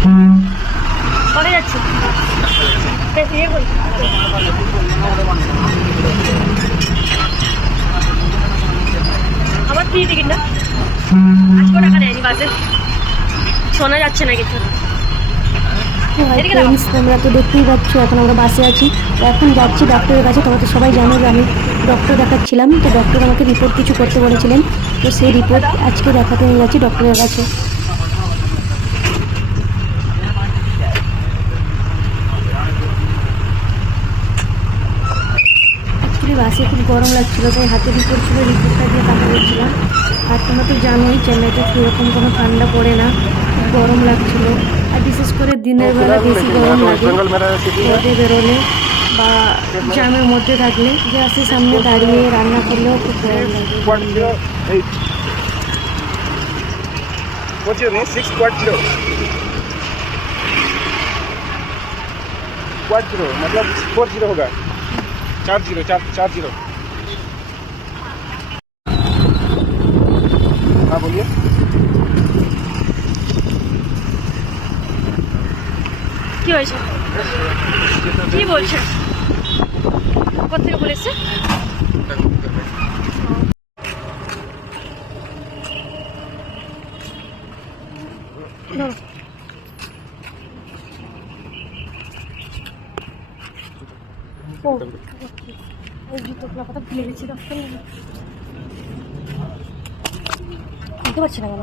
কোথায় যাচ্ছি? আমার ফ্রি টিকিট না, আজকেও টাকা নেয়নি বাসে, শোনা যাচ্ছে না কিছু। তোমরা তো দেখতেই পাচ্ছ এখন আমরা বাসে আছি, এখন যাচ্ছি ডক্টরের কাছে। তোমরা তো সবাই জানো যে আমি ডক্টর দেখাচ্ছিলাম, তো ডক্টর আমাকে রিপোর্ট কিছু করতে বলেছিলেন, তো সেই রিপোর্ট আজকে দেখাতে নিয়ে যাচ্ছি ডক্টরের কাছে। অ্যাকচুয়ালি বাসে খুব গরম লাগছিল, তাই হাতে রিপোর্ট ছিল, রিপোর্টটা দিয়ে কাটা করছিলাম। আর তোমরা তো জানোই চেন্নাইতে সেরকম কোনো ঠান্ডা পড়ে না, খুব গরম লাগছিল। আর বিশেষ করে দিনের বেলা বেশি গরম লাগে রোদে বেরোলে বা জ্যামের মধ্যে থাকলে। গ্যাসের সামনে দাঁড়িয়ে রান্না করলেও খুব গরম লাগে। What's your name? 640. Quadro, मतलब 40 होगा. 40. हाँ बोलिए. কি হয়েছে? কি বলছে? কোথা থেকে বলেছে? বুঝতে পারছি না কেন।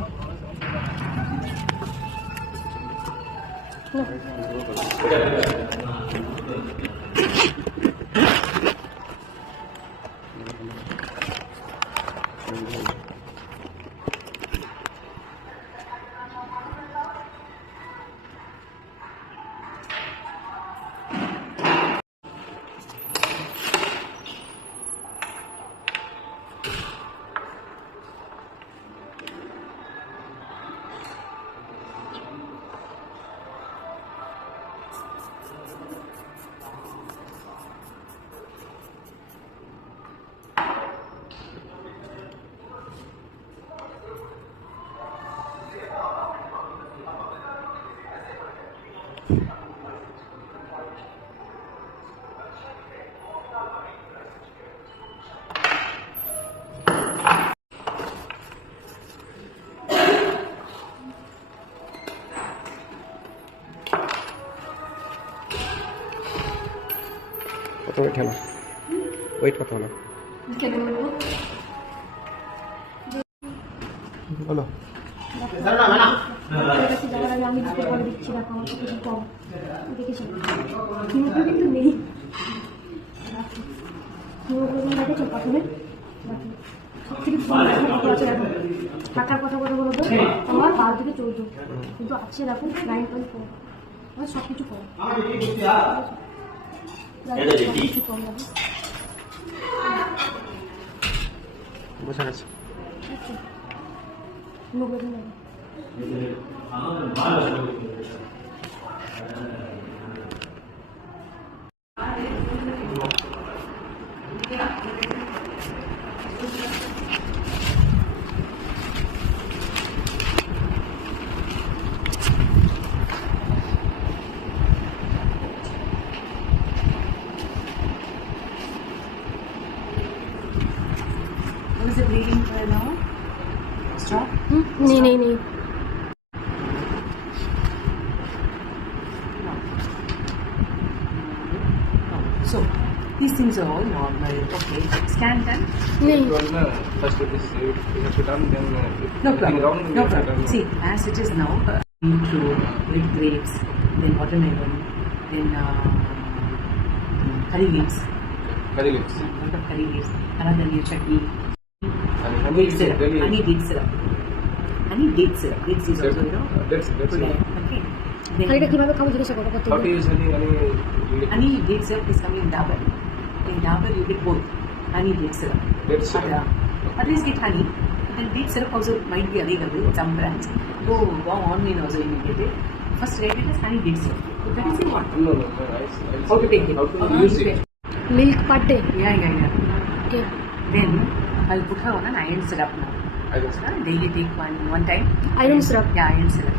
কত ওয়েট হলো? ওয়েট কত হলো? বলো। আমি দিচ্ছি, দেখো আমার কাছে কম দেখেছি, কিন্তু নেই। দেখেছো প্রথমে টাকার কথা বলে বলো তো, আমার 12 থেকে 14, কিন্তু আছে দেখো 9.4, আমার সব কিছু কম, কিছু কম লাগে। বোঝা গেছে। 90 দিন লাগে। Is it bleeding right now? Stop. नहीं So these things are all normal. Okay. Scan done? नहीं First it is done, then No problem. No problem. See, as it is now, beetroot with grapes, then watermelon, then curry leaves. curry leaves. Lot of curry leaves. Another new chutney. And Date syrup. really- Honey date syrup. Honey date syrup. Dates is also, you know. That's Good. Okay. খালিটা কিভাবে খাবো জিজ্ঞাসা করো কত How to use honey? Honey date syrup is coming in dabur. In dabur you get both. Honey date syrup. Date syrup. Always get honey. Then date syrup also might be available in some brands. Go online also you can get it. First get it as honey date syrup. So that is what. No. How to take it? How to use it? Milk per day Yeah. Okay Then I'll put her on an iron syrup now. I guess. Daily take one time. Iron syrup Yeah, iron syrup.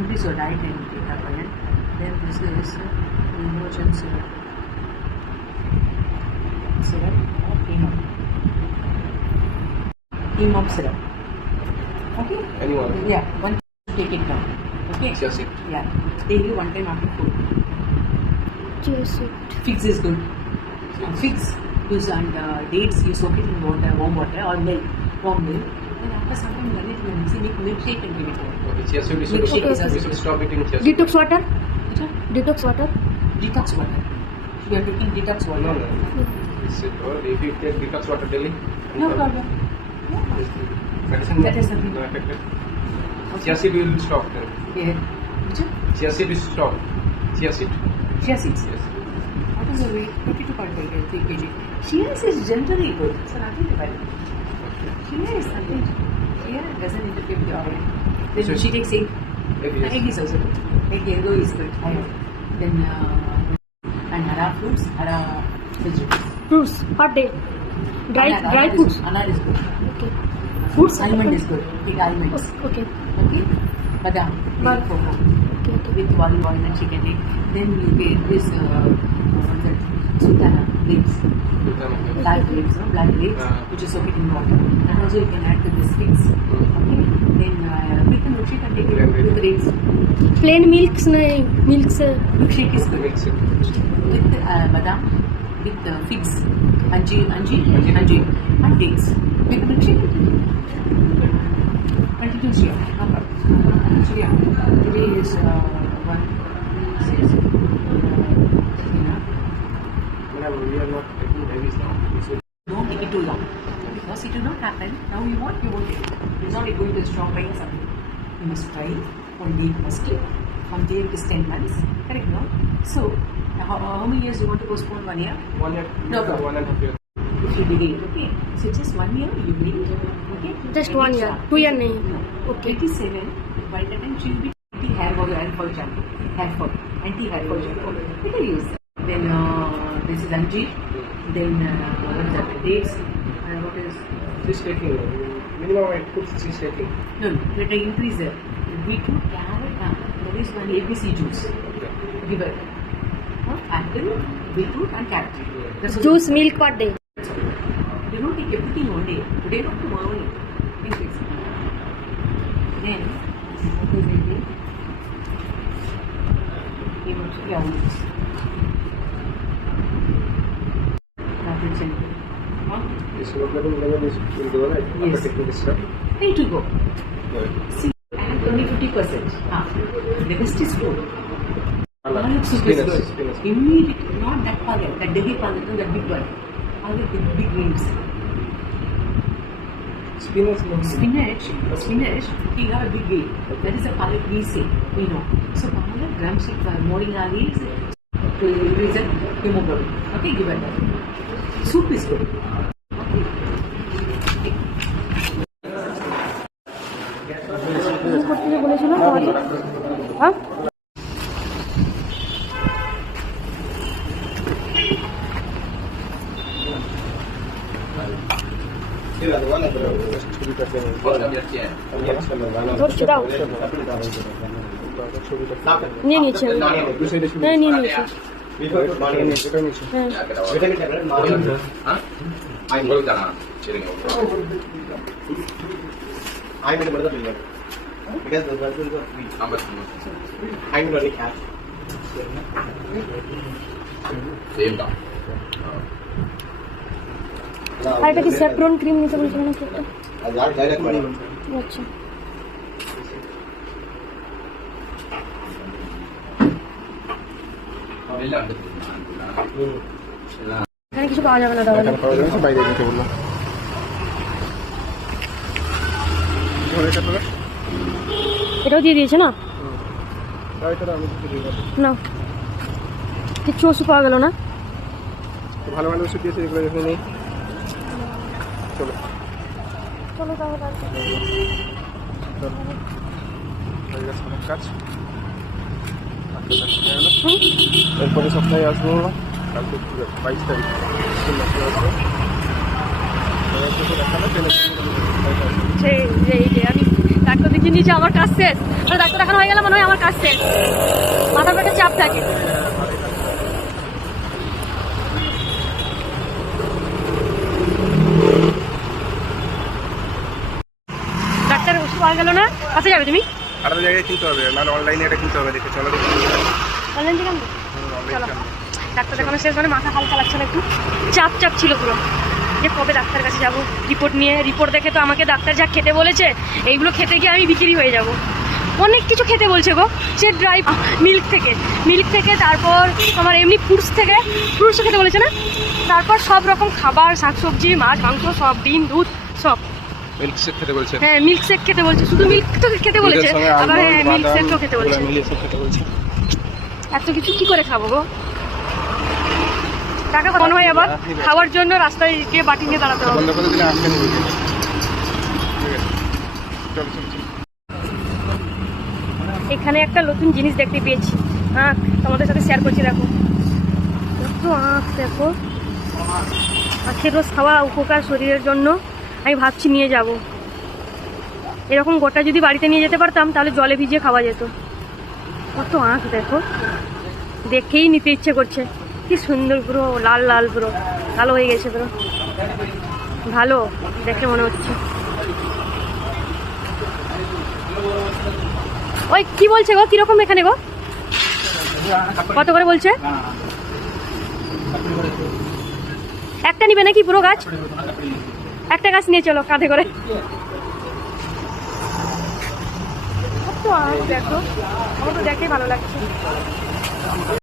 English soda, I can take up again. Then this is emergent syrup. Syrup or hemop. Hemop syrup. Okay? Anyone? Yeah, one take it down. Okay? Chia seed. Yeah. Daily one time after food. Cheers. Figs is good. Figs use and dates you soak it in water, warm water or milk, warm milk. Then after some time run it in a mixie, make milkshake and give it away. Okay, chia seed. Milkshake is We should stop eating chia seed. Detox water? Which one? Detox water? Detox water. You are taking detox water. No, no. It's it. Or if you take detox water daily, No problem. Yeah. medicine That is something. no effective. Okay. Chia seed will stop then. Yeah. Which one? Chia seed is stop. Chia seed. Chia seeds. Yes. What is the weight? 22.5 kg. Chia is generally good. So nothing about it. Chia is nothing. Chia doesn't interfere with the organ. Then So- she takes egg. Egg, yes. Egg is also good. Egg yellow is good. Then and hara fruits, hara vegetables. Fruits. Hot day. Dry Anar fruits. Anar is good. Okay. Fruits. Almond is good. Take almonds. Okay. Okay. Badam. Badam. Cocoa. Okay. Okay. With olive oil and chicken egg. Then you get this what's that? Sultana grapes. Black grapes, no? Black grapes, which is soaked in water. And also you can add to this figs. Okay. Then make a milkshake and take it with grapes. Plain milks. Milkshake is good. Mix it. With badam, with figs, anji, and dates. Make a milkshake. 22 Shia. No problem. Shia. Today is 1, 6, Madam, we are not taking babies now. We should don't take it too long. Because it will not happen. Now you won't take it. It's not going to strong brain something. You must try 1 week mostly. From there it is 10 months. Correct, no? So, how many years you want to postpone 1 year? 1 year. No problem. 1.5 years. If you delay it, okay? So just 1 year you wait, okay? Just When 1 it's year. done. 2 year nahi. No. Okay. 27, by the time she will be anti-hair fall shampoo. Hair fall. Anti-hair fall shampoo. You can use that. Then this is anjeer. Then what is that? Dates. What is? She's taking minimum 8 foods she's taking. No, let her increase the beetroot, carrot, there is one ABC juice. Give her. Apple, beetroot and carrot. That's what Juice, milk per day. you don't take everything one day. Today not tomorrow only. Increase. Then what is it? Almonds. That's it. This level is will go right. Yes. After taking this stuff. Need to go. Go ahead. See, and only 50%. The rest is food. Garlic soup is Spinach, good. spinach. Immediately, not that palak, that Delhi palak, no, that big one. Palak with big leaves. Spinach no. Spinach, you have a big leaf. That is a palak we say, we know. So palak, drumstick, moringa leaves to increase the hemoglobin. Okay, give it that. Soup is good. Okay. কি করতে বলেছিল আমাকে? হ্যাঁ? ধরছি দাও। নিয়ে নিয়েছি আমি। হ্যাঁ নিয়ে নিয়েছি। হ্যাঁ। I'm in the middle of the year. Because the versions of wheat. I'm running cash. আর এটা কি স্যাফরন ক্রিম নিতে বলেছিল না একটা? Direct money. আচ্ছা। এখানে কিছু পাওয়া যাবে না তাহলে। এখানে পাওয়া যাবে না, বাইরে নিতে বললাম। এটাও দিয়ে দিয়েছে না? তাহলে আমি কিছু দিয়ে দেবো। না কিচ্ছু ওষুধ পাওয়া গেল না। তো ভালো ভালো ওষুধ দিয়েছে, এগুলো দেখে নেই। চলো চলো তাহলে আর কি করবো? চলো হয়ে গেছে অনেক কাজ। আজকে কাজ হয়ে গেল। এরপরে সপ্তাহে আসবো আমরা, কালকে 22 তারিখ স্কুল আসবে। সেই এই যে আমি ডাক্তার দেখিয়ে নিয়েছি, আমার কাজ শেষ। মানে ডাক্তার দেখানো হয়ে গেলে মনে হয় আমার কাজ শেষ। মাথার পেটে চাপ থাকে। ডাক্তারের ওষুধ পাওয়া গেল না, কাছে যাবে তুমি? আলাদা জায়গায় কিনতে হবে, নাহলে অনলাইনে এটা কিনতে হবে। দেখে চলো দেখি অনলাইন থেকে আনবো? চলো। ডাক্তার দেখানো শেষ, মানে মাথা হালকা লাগছে না, একটু চাপ চাপ ছিল পুরো, যে কবে ডাক্তার কাছে যাবো। রিপোর্ট নিয়ে, রিপোর্ট দেখে তো আমাকে ডাক্তার যা খেতে বলেছে, এইগুলো খেতে গিয়ে আমি বিক্রি হয়ে যাব। অনেক কিছু খেতে বলছে গো, সে ড্রাই মিল্ক থেকে তারপর তোমার এমনি ফ্রুটসও খেতে বলেছে না, তারপর সব রকম খাবার, শাকসবজি, মাছ, মাংস, সব, ডিম, দুধ, সব। মিল্কশেক খেতে বলছে। হ্যাঁ, মিল্কশেক খেতে বলছে, শুধু মিল্ক তো খেতে বলেছে, আবার হ্যাঁ মিল্কশেকও খেতে বলেছে। এত কিছু কি করে খাবো গো? টাকা মনে হয় আবার খাওয়ার জন্য রাস্তায় গিয়ে বাটি নিয়ে দাঁড়াতে হবে। বন্ধ করে দিলে আসেন। এখানে একটা নতুন জিনিস দেখতে পেয়েছি, আঁখ, তোমাদের সাথে শেয়ার করছি। দেখো কত আঁখ, দেখো। আখের রস খাওয়া উপকার শরীরের জন্য, আমি ভাবছি নিয়ে যাব। এরকম গোটা যদি বাড়িতে নিয়ে যেতে পারতাম তাহলে জলে ভিজিয়ে খাওয়া যেত। কত আঁখ দেখো, দেখেই নিতে ইচ্ছে করছে। কি সুন্দর, পুরো লাল লাল, পুরো কালো হয়ে গেছে পুরো, ভালো দেখে মনে হচ্ছে। ওই কি বলছে গো, কিরকম এখানে গো, কত করে বলছে? একটা নিবে নাকি পুরো গাছ? একটা গাছ নিয়ে চলো কাঁধে করে। কত আঁশ দেখো, আমার তো দেখেই ভালো লাগছে।